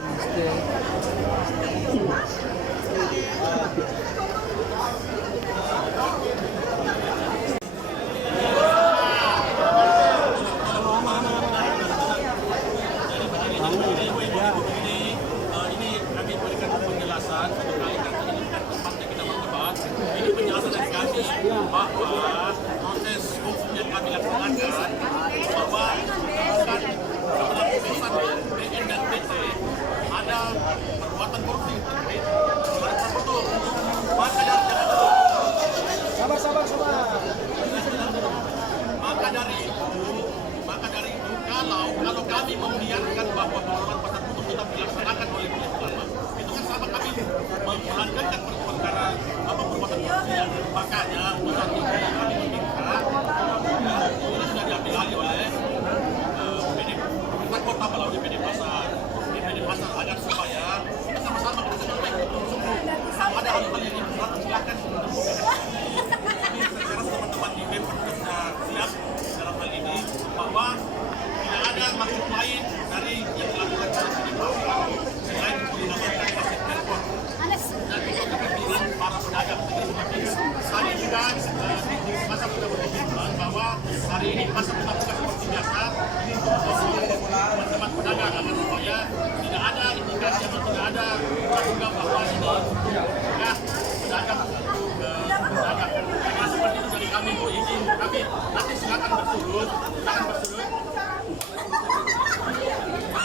Ini kami berikan penjelasan satu kali karena ini kan tempatnya kita berdebat. Ini penjelasan dari kami bahwa proses hukum yang kami laksanakan bahwa berdasarkan keputusan PN dan PT ada perbuatan korupsi tertentu. Maka dari itu kalau kami membiarkan bahwa pengelolaan pasar putus tetap dilaksanakan oleh pihak ulama, itu kan sama kami melanjutkan perkara perbuatan korupsi. Makanya kami meminta ini sudah diambil alih oleh pemerintah kota melalui PD Pasar agar supaya kita sama-sama kalau ada hal-hal yang silakan teman-teman di BEM sudah siap dalam hal ini bahwa tidak ada maksud lain dari yang dilakukan oleh PD Pasar selain menggunakan aset telepon dan kepentingan para pedagang. Tadi juga masa sudah berkomitmen bahwa hari ini masa kita buka seperti biasa ini untuk teman-teman pedagang agar supaya tidak ada indikasi atau tidak ada praduga bahwa ini pedagang pedagang. Karena seperti itu dari kami Bu, izin kami nanti silakan bersurut